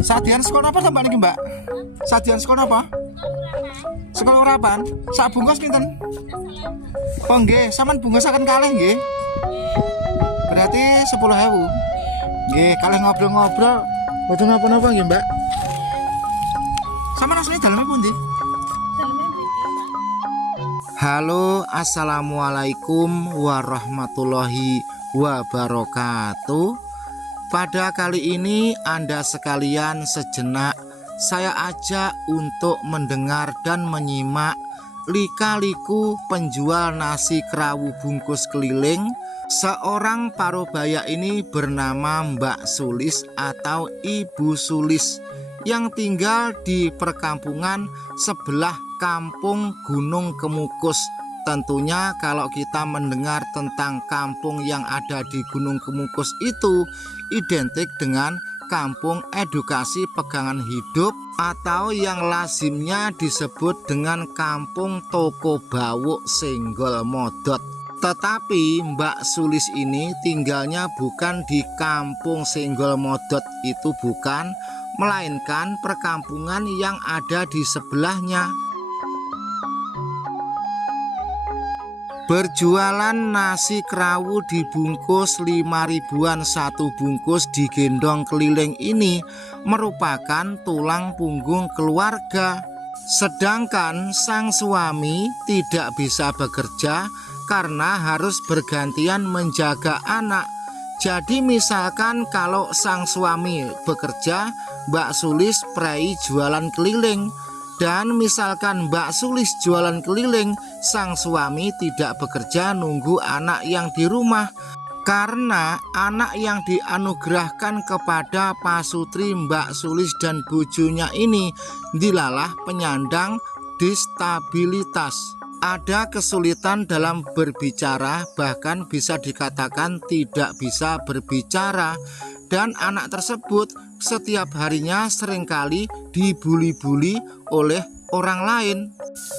Sadian sekolah apa Mbak niki Mbak? Sadian sekolah apa? Sekolah urapan. Sak bungkus pinten? Oh nggih, sampean bungkusaken kalih nggih. Berarti 10.000. Nggih, kalih ngobrol-ngobrol. Mboten napa-napa nggih Mbak. Sampeyan asline daleme pundi? Halo, assalamualaikum warahmatullahi wabarakatuh. Pada kali ini Anda sekalian sejenak saya ajak untuk mendengar dan menyimak lika-liku penjual nasi kerawu bungkus keliling. Seorang parubaya ini bernama Mbak Sulis atau Ibu Sulis yang tinggal di perkampungan sebelah Kampung Gunung Kemukus. Tentunya kalau kita mendengar tentang kampung yang ada di Gunung Kemukus itu identik dengan kampung edukasi pegangan hidup atau yang lazimnya disebut dengan kampung toko bawuk senggol modot. Tetapi Mbak Sulis ini tinggalnya bukan di kampung senggol modot, itu bukan, melainkan perkampungan yang ada di sebelahnya. Berjualan nasi kerawu dibungkus 5.000-an satu bungkus digendong keliling ini merupakan tulang punggung keluarga. Sedangkan sang suami tidak bisa bekerja karena harus bergantian menjaga anak. Jadi misalkan kalau sang suami bekerja, Mbak Sulis prei jualan keliling. Dan misalkan Mbak Sulis jualan keliling, sang suami tidak bekerja nunggu anak yang di rumah. Karena anak yang dianugerahkan kepada pasutri Mbak Sulis dan bojonya ini dilalah penyandang disabilitas. Ada kesulitan dalam berbicara, bahkan bisa dikatakan tidak bisa berbicara. Dan anak tersebut setiap harinya seringkali dibuli-buli oleh orang lain.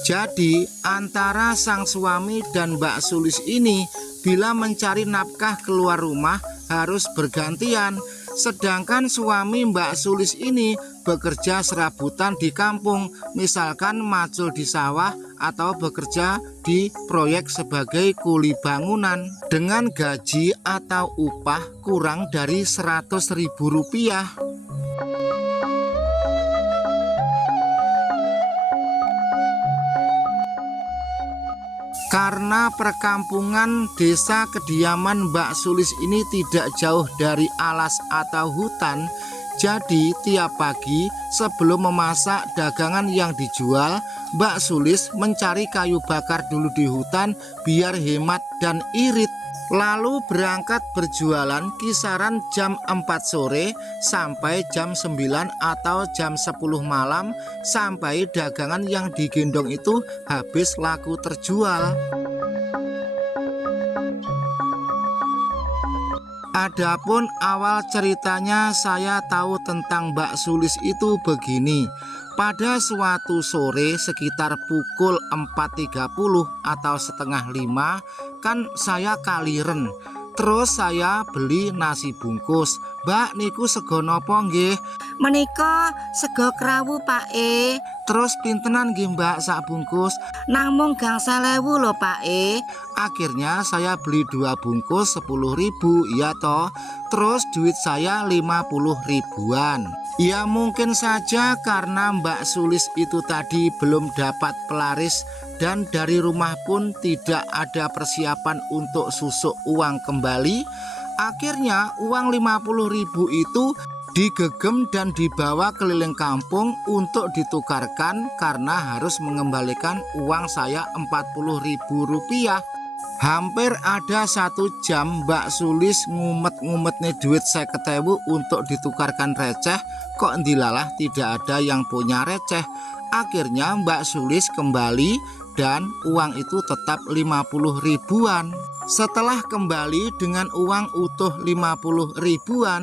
Jadi antara sang suami dan Mbak Sulis ini bila mencari nafkah keluar rumah harus bergantian. Sedangkan suami Mbak Sulis ini bekerja serabutan di kampung, misalkan macul di sawah atau bekerja di proyek sebagai kuli bangunan dengan gaji atau upah kurang dari Rp100.000. Karena perkampungan desa kediaman Mbak Sulis ini tidak jauh dari alas atau hutan, jadi tiap pagi sebelum memasak dagangan yang dijual, Mbak Sulis mencari kayu bakar dulu di hutan biar hemat dan irit. Lalu berangkat berjualan kisaran jam 4 sore sampai jam 9 atau jam 10 malam sampai dagangan yang digendong itu habis laku terjual. Adapun awal ceritanya saya tahu tentang Mbak Sulis itu begini. Pada suatu sore sekitar pukul 4.30 atau setengah 5 kan saya kaliren. Terus saya beli nasi bungkus. Mbak niku sego nopo nggih? Menika sego kerawu Pak E. Terus pintenan nggih Mbak sak bungkus? Namung gangsal ewu lho Pak E. Akhirnya saya beli 2 bungkus 10.000, ya toh. Terus duit saya 50.000-an. Ya mungkin saja karena Mbak Sulis itu tadi belum dapat pelaris dan dari rumah pun tidak ada persiapan untuk susuk uang kembali. Akhirnya uang 50.000 itu digegem dan dibawa keliling kampung untuk ditukarkan karena harus mengembalikan uang saya Rp40.000. Hampir ada 1 jam Mbak Sulis ngumet-ngumet nih duit 50.000 untuk ditukarkan receh. Kok dilalah tidak ada yang punya receh. Akhirnya Mbak Sulis kembali dan uang itu tetap 50.000-an. Setelah kembali dengan uang utuh 50.000-an,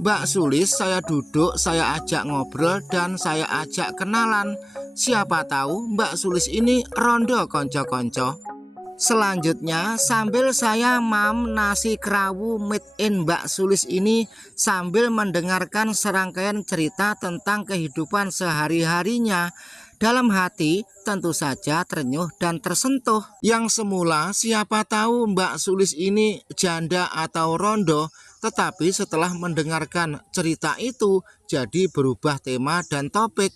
Mbak Sulis saya duduk, saya ajak ngobrol dan saya ajak kenalan. Siapa tahu Mbak Sulis ini rondo konco-konco. Selanjutnya sambil saya mam nasi kerawu made in Mbak Sulis ini sambil mendengarkan serangkaian cerita tentang kehidupan sehari-harinya, dalam hati tentu saja terenyuh dan tersentuh. Yang semula siapa tahu Mbak Sulis ini janda atau rondo, tetapi setelah mendengarkan cerita itu jadi berubah tema dan topik.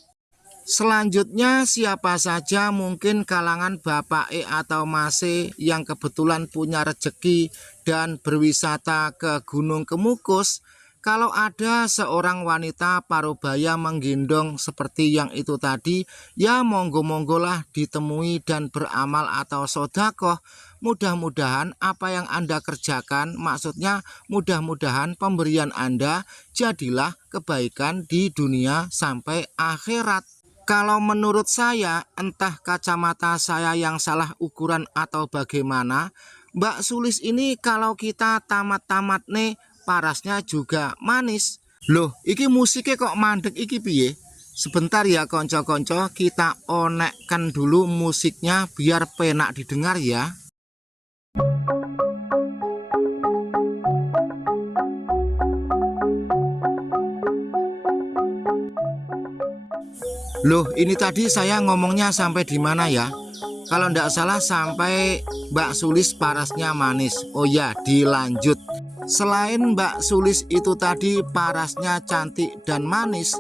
Selanjutnya siapa saja mungkin kalangan Bapak atau Mas yang kebetulan punya rezeki dan berwisata ke Gunung Kemukus, kalau ada seorang wanita parubaya menggendong seperti yang itu tadi, ya monggo-monggolah ditemui dan beramal atau sodakoh. Mudah-mudahan apa yang Anda kerjakan, maksudnya mudah-mudahan pemberian Anda jadilah kebaikan di dunia sampai akhirat. Kalau menurut saya, entah kacamata saya yang salah ukuran atau bagaimana, Mbak Sulis ini kalau kita tamat-tamat nih, parasnya juga manis. Loh, iki musiknya kok mandek iki piye? Sebentar ya konco-konco, kita onekkan dulu musiknya biar penak didengar ya. Loh, ini tadi saya ngomongnya sampai di mana ya? Kalau ndak salah sampai Mbak Sulis parasnya manis. Oh ya, dilanjut. Selain Mbak Sulis itu tadi parasnya cantik dan manis,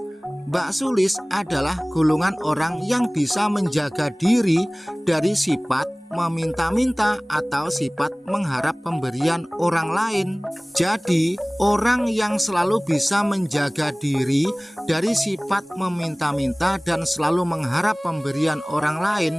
Mbak Sulis adalah golongan orang yang bisa menjaga diri dari sifat meminta-minta atau sifat mengharap pemberian orang lain. Jadi, orang yang selalu bisa menjaga diri dari sifat meminta-minta dan selalu mengharap pemberian orang lain,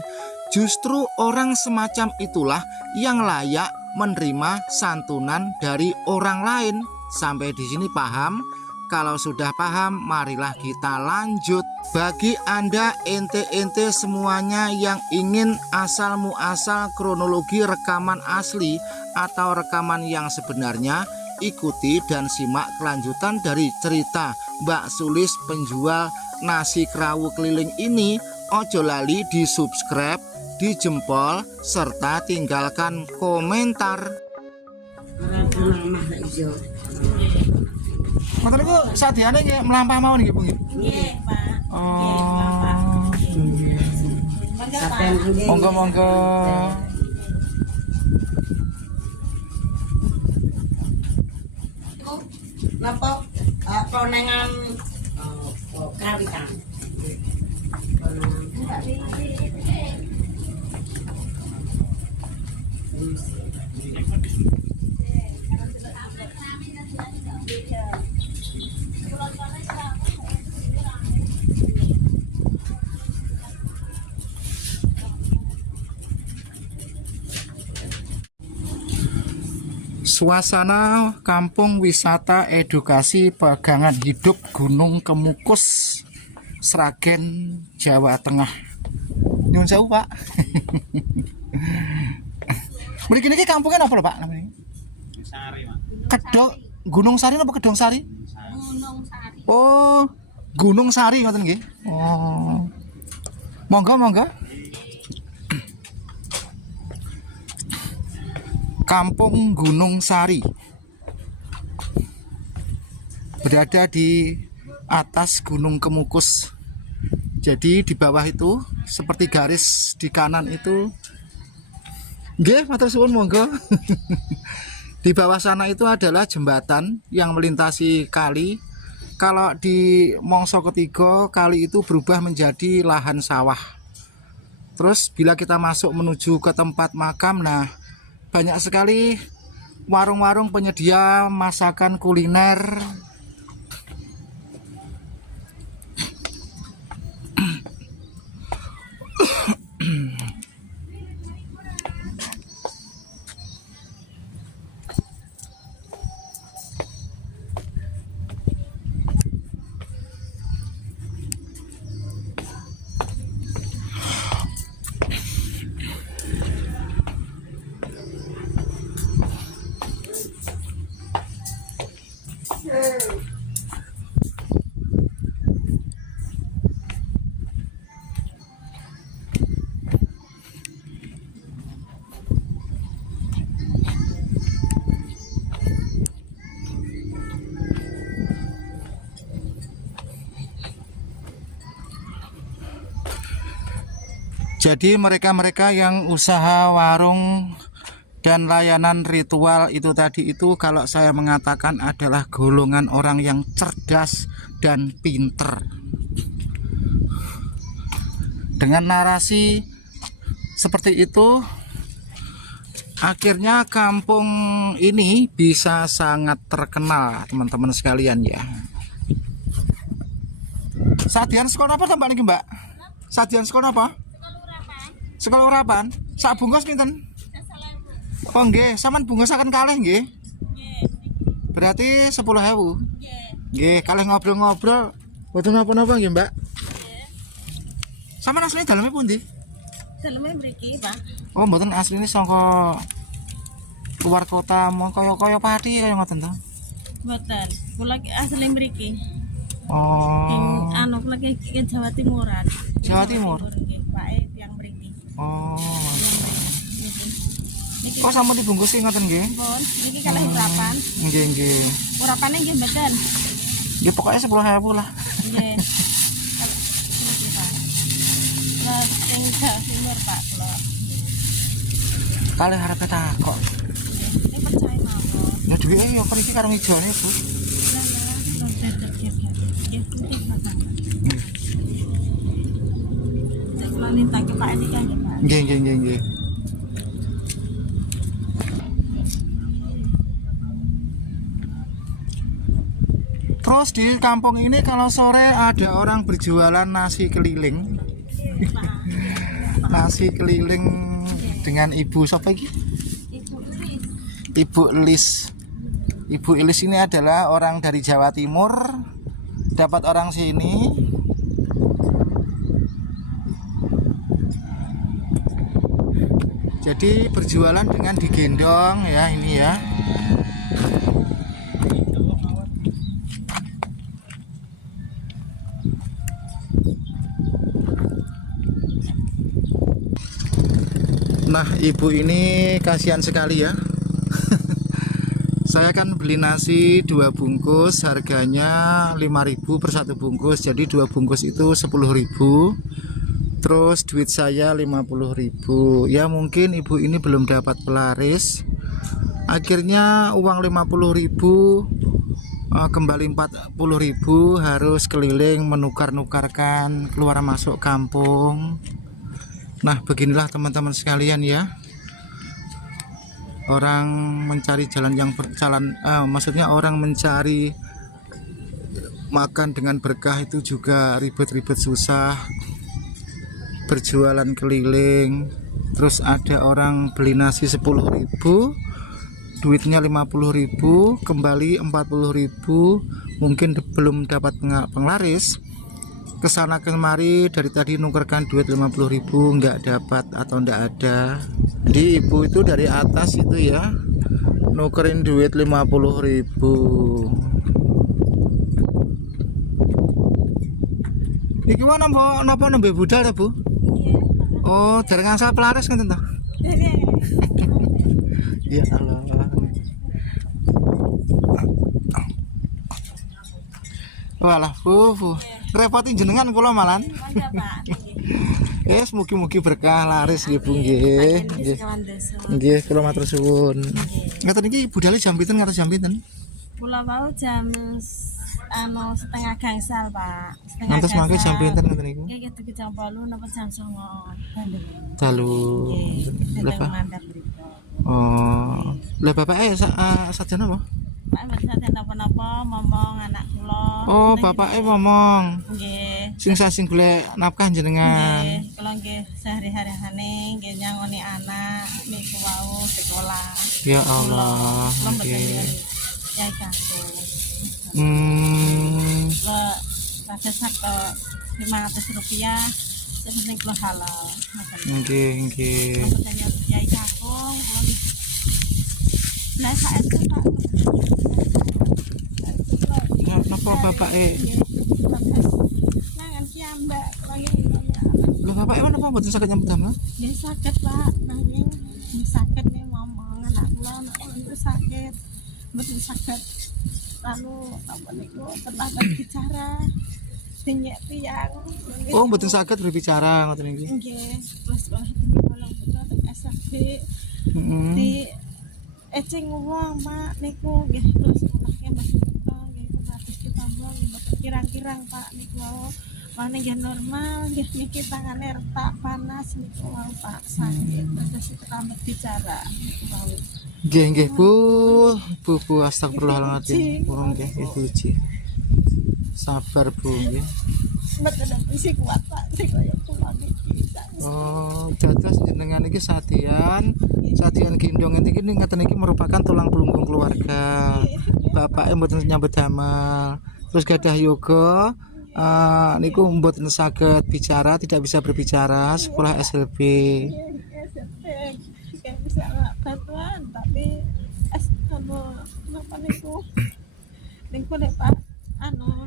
justru orang semacam itulah yang layak menerima santunan dari orang lain. Sampai di sini paham? Kalau sudah paham, marilah kita lanjut. Bagi Anda ente-ente semuanya yang ingin asal muasal kronologi rekaman asli atau rekaman yang sebenarnya, ikuti dan simak kelanjutan dari cerita Mbak Sulis penjual nasi kerawu keliling ini. Ojo lali di subscribe, di jempol, serta tinggalkan komentar. Motor itu sadiane nggih mlampah mawon nggih Bu nggih. Nggih, Pak. Oh. Monggo-monggo. Napa konengan kawitan. Suasana kampung wisata edukasi pegangan hidup Gunung Kemukus, Sragen, Jawa Tengah. Nyun sewu, Pak. Mriki niki kampungnya apa lho, Pak namanya? Sari, Pak. Kedok Gunung Sari apa Kedong Sari? Gunung Sari. Oh, Gunung Sari ngoten nggih. Oh. Monggo. Kampung Gunung Sari berada di atas Gunung Kemukus. Jadi di bawah itu seperti garis di kanan itu. Nggih, matur suwun monggo. Di bawah sana itu adalah jembatan yang melintasi kali. Kalau di mongso ketiga, kali itu berubah menjadi lahan sawah. Terus bila kita masuk menuju ke tempat makam, nah banyak sekali warung-warung penyedia masakan kuliner. Jadi mereka-mereka yang usaha warung dan layanan ritual itu tadi itu kalau saya mengatakan adalah golongan orang yang cerdas dan pinter. Dengan narasi seperti itu, akhirnya kampung ini bisa sangat terkenal, teman-teman sekalian ya. Sadian sekolah apa Mbak niki, Mbak? Sadian sekolah apa? Sekolah urapan. Sak bungkus pinten? Oh nggih, sampean bungkusaken kalih nggih. Berarti 10.000. Nggih, kalih ngobrol-ngobrol. Boten napa-napa nggih, Mbak. Sampeyan asline daleme pundi? Daleme mriki, Pak. Oh, mboten asline saka luar kota, mau kaya Pati kaya ngoten to. Mboten. Kula ki asli mriki. Oh. Anu kula ki Jawa Timuran. Jawa Timur. Nggih, Pake tiyang mriki. Oh. Niki Kok sampun dibungkusi ngoten nggih? pun niki kalih urapan. Nggih, nggih. Urapane nggih mboten. Ya pokoknya 10.000 lah. Nggih. Niki, Pak. Lah sing Jawa Timur, Pak, kula. Kalih harap takok. Ini percaya mawon. Ya duwe ya mriki karo ngijone, Bu. Lah terus dedek nggih. Nggih, Pak. Nek kula nintake Pak niki nggih, Pak. Nggih, nggih, nggih, nggih. Terus di kampung ini kalau sore ada orang berjualan nasi keliling. Nasi keliling dengan Ibu siapa iki? Ibu Elis. Ibu Elis ini adalah orang dari Jawa Timur. Dapat orang sini. Jadi berjualan dengan digendong ya ini ya. Nah, ibu ini kasihan sekali ya. Saya kan beli nasi 2 bungkus, harganya 5.000 per 1 bungkus. Jadi 2 bungkus itu 10.000. Terus duit saya 50.000. Ya mungkin ibu ini belum dapat pelaris. Akhirnya uang 50.000 kembali 40.000, harus keliling menukar-nukarkan keluar masuk kampung. Nah, beginilah teman-teman sekalian ya. Orang mencari jalan yang berjalan, maksudnya orang mencari makan dengan berkah itu juga ribet-ribet susah. Berjualan keliling, terus ada orang beli nasi 10.000, duitnya 50.000, kembali 40.000, mungkin belum dapat penglaris. Kesana kemari dari tadi nukerkan duit 50.000 nggak dapat atau nggak ada. Jadi ibu itu dari atas itu ya nukerin duit 50.000. Iki mana mbok napa nembe budal ya Bu? Oh, dari ngangsal pelaris kan tentang? Ya Allah. Walah, repotin jenengan kula malan. Yes, mugi-mugi berkah laris nggih Bu nggih. Nggih, kula matur suwun. Ngaten iki budale jam pinten ngantos jam pinten? Kula mau jam setengah gangsal, Pak. Ngantos mangke jam pinten ngoten niku? Nggih, gitu jam 8 napa jam 9 Bandung. Dalu. Nggih, mandap mriku. Oh. Lah bapake sajane apa? Pak mboten napa-napa, momong anak kula. Oh, bapake ngomong. Nggih. Sing golek nafkah jenengan. Nggih, kula nggih sehari-hari nggih nyangoni anak niku wau sekolah. Ya Allah. Kula mboten Nggih. ya kantor. Kula pada sakto 500 rupiah sebenarnya kula halal. Nggih, nggih. Mboten ya kakung kula nggih. Lah saat itu Pak. Napa bapake? Nangan kiambak lagi. Lho bapake menapa mboten saged nyambut damel? Nggih sakit Pak, nanging sakit nih ngomong anak kula itu sakit. Mboten sakit. Lalu apa niku tetangga bicara. dinyek tiyang. Oh, mboten saged berbicara ngoten iki. Nggih, terus sekolah tinggi bolong betul teng SMP Heeh. di ecing wong Pak niku nggih terus sekolahnya masih buka nggih gratis ditambah mboten kirang-kirang Pak niku mana nggih normal nggih niki tangane retak panas niku wau Pak sakit terus pertama bicara niku wau. Nggih, Bu, astagfirullahaladzim. Purun nggih, Ibu Uci. Sabar, Bu, nggih. Mboten sing kuat Pak sing kaya kula niki. Oh, dados jenengan iki sadian gendong iki ngeten iki merupakan tulang punggung keluarga. Bapaknya mboten nyambet damel. Terus gadah yoga niku mboten saged bicara, tidak bisa berbicara, sekolah SLB. Kayak bisa bantuan tapi napa niku nek Pak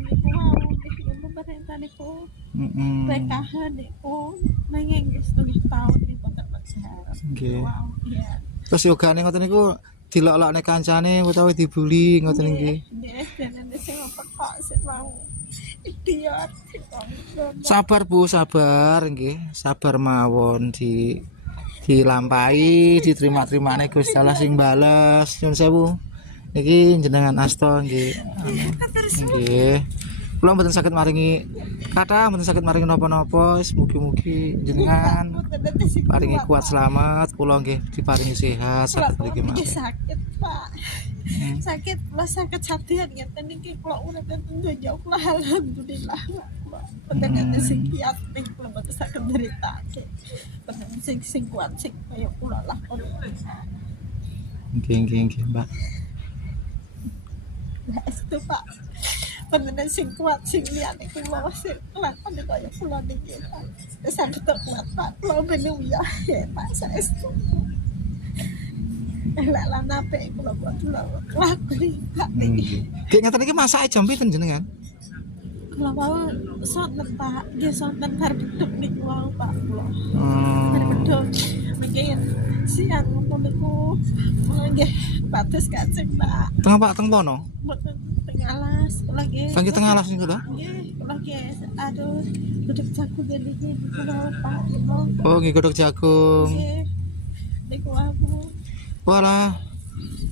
niku mau niku pemerintah niku Heeh. PKH niku nanging setengah tahun niku terpecar. Nggih. Wow, iya. Terus yogane ngoten niku dilok-lokne kancane utawa dibully ngoten nggih. Nggih, dene sing pekok sik mau idiot sik ngomong. Sabar Bu, sabar nggih. Sabar mawon dilampahi, diterima-terimane Gusti Allah sing bales. Nyun sewu. Niki jenengan asta nggih. Nggih. Kula mboten saged maringi kathah, mboten saged maringi napa-napa. Mugi-mugi jenengan paringi kuat selamat, kula nggih diparingi sehat saged mriki mawon. Sakit Pak. Sakit kula sakit sadian ngeten niki kula urip teng donya kula alhamdulillah. Mboten ada sing kiat ning kula mboten saged nyeritake. Mboten sing kuat sing kaya kula lah. Nggih, Mbak. Lah itu Pak. Beneran sing kuat sing liyane kula sing lakon kaya kula niki Pak. Saged kuat Pak. Kula bener ya Pak saestu. Lah lan apik kula buat lakon Pak niki. Nggih ngeten iki masake jam pinten jenengan? Kula wau sonten Pak. Nggih sonten bar beduk niku wau Pak kula. Bar Oh. beduk. Mungkin siang niku nggih batas kaceng Pak. Tengah Pak teng pono? Mboten teng alas kula nggih. Teng tengah alas niku lho. Nggih, kula nggih aduh beduk jagung niki kula Pak. Oh, nggih godhog jagung. Nggih. Niku aku. Walah.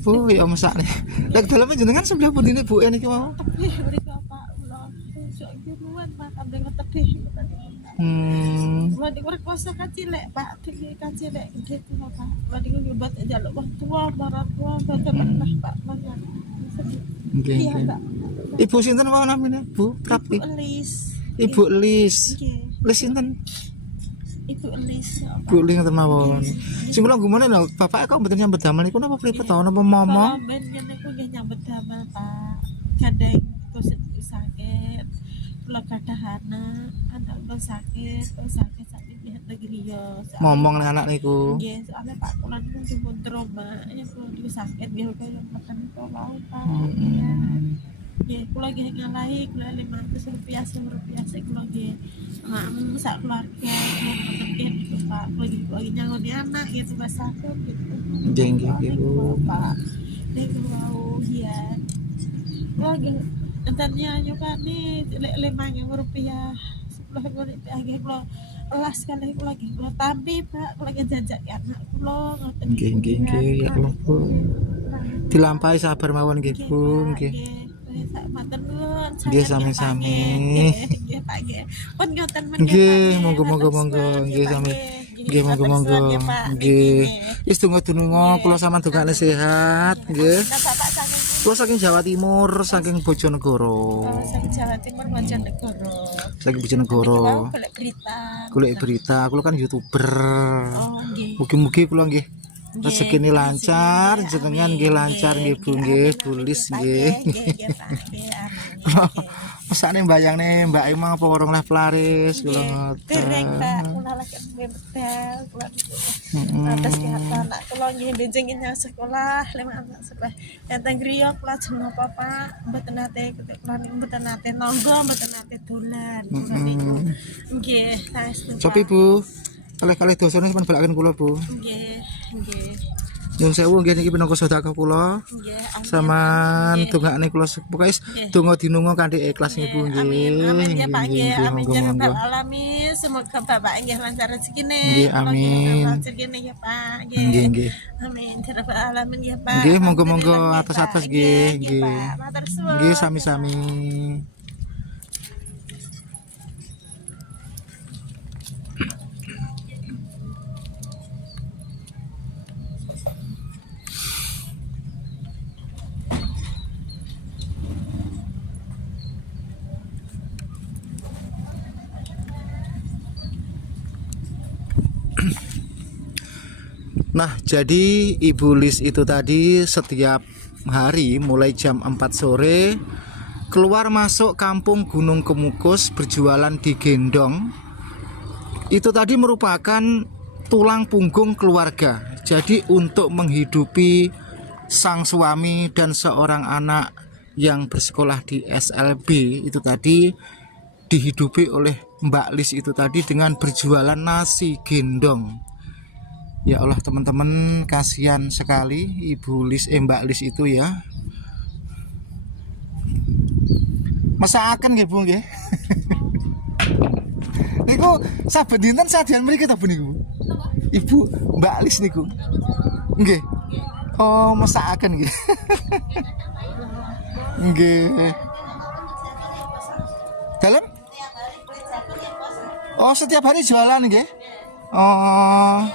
Bu, ya mesakne. Lek daleme jenengan sebelah pundi Bu niki mau? Tebih mriko Pak kula. Sok kiruan Pak ambeng tebih. Kula niku rekoso kacilek Pak, diki kacilek gitu Pak. Kula niku nyobat njaluk wong tua, marang tua boten pernah Pak mangan. Nggih, Iya nggih. Pak. Ibu sinten wae namine, Bu? Prapi. Elis. Ibu Elis. Nggih, Elis sinten? Ibu Elis. ya, Pak. Bu Elis ngoten mawon. Sing kula gumone lho, bapak kok mboten nyambet damel niku napa pripet to napa momo? Kalau ben ngene ku nggih nyambet damel Pak. Kadang terus sakit. Kula gadah anak kula sakit nggih negeri yo. Momong nek anak niku. Nggih, soalnya Pak kula niku dipun trauma, ya kula niku sakit nggih kaya mboten kula Pak. Nggih, kula nggih ngalahi kula 500 rupiah sik kula nggih. Sak keluarga kula mboten nggih niku Pak. Kula nggih lagi nyangoni anak gitu pas sakit gitu. Nggih, Bu. Pak. Niku wau ya. Kula nggih entarnya nyukani lek 5.000 rupiah. 10.000 rupiah nggih kula kelas kali kula nggih kula tampi Pak. Kula nggih jajak anak kula ngoten. Nggih, ya Allah, Bu. Dilampahi sabar mawon nggih, Bu, nggih. Matur nuwun. Nggih, sami-sami. Nggih, Pak nggih. Pun ngoten men Nggih, monggo. Nggih, sami. Nggih, monggo. Nggih. Wis donga-donga kula sampean dongane sehat, nggih. Bapak saking Kula saking Jawa Timur, saking Bojonegoro. saking Jawa Timur Bojonegoro. Saking Bojonegoro. Golek berita. Golek berita, kula kan YouTuber. Oh, nggih. Mugi-mugi kula nggih rezekine lancar, jenengan nggih lancar nggih Bu nggih, tulis nggih. Nggih, Pak. Nggih, amin. Mesane mbayangne Mbak Emang apa orang leh pelaris kula Dereng ngoten. Pak, kula lagi medal, kula atas anak kula nggih benjing nang sekolah, 5 anak sekolah. Datang griya kula jeneng apa Pak, mboten nate kula niku mboten nate nangga, mboten nate dolan. Kula niku nggih, saestu. Sopi Bu, kalih-kalih dosane sampeyan balaken kula Bu. Nggih, nggih. Nyun sewu nggih niki pinangka sedekah kula. Nggih, amin. Saman Nggih. dongakne kula pokoke Nggih. donga dinunga kanthi ikhlas Ibu nggih. Amin, amin ya Pak nggih, amin ya monggo, rabbal monggo. alamin. Semoga Bapak nggih lancar rezekine. Nggih, Kula nggih amin. lancar rezekine ya Pak. Nggih, nggih. Amin ya rabbal alamin ya Pak. Nggih, monggo-monggo Alhamdulillah, atus-atus Pak. nggih, Nggih, nggih. Pak. Matur suwun. Nggih, sami-sami. Nah, jadi Ibu Lis itu tadi setiap hari mulai jam 4 sore keluar masuk kampung Gunung Kemukus berjualan di gendong. Itu tadi merupakan tulang punggung keluarga. Jadi untuk menghidupi sang suami dan seorang anak yang bersekolah di SLB itu tadi dihidupi oleh Mbak Lis itu tadi dengan berjualan nasi gendong. Ya Allah teman-teman, kasihan sekali Ibu Lis, Mbak Lis itu ya. Masakan nggih Bu nggih. Niku saben dinten sadean mriki ta Bu niku? Ibu Mbak Lis niku. Nggih. Oh, masakan nggih. Nggih. Dalem? Oh, setiap hari jualan nggih. Oh.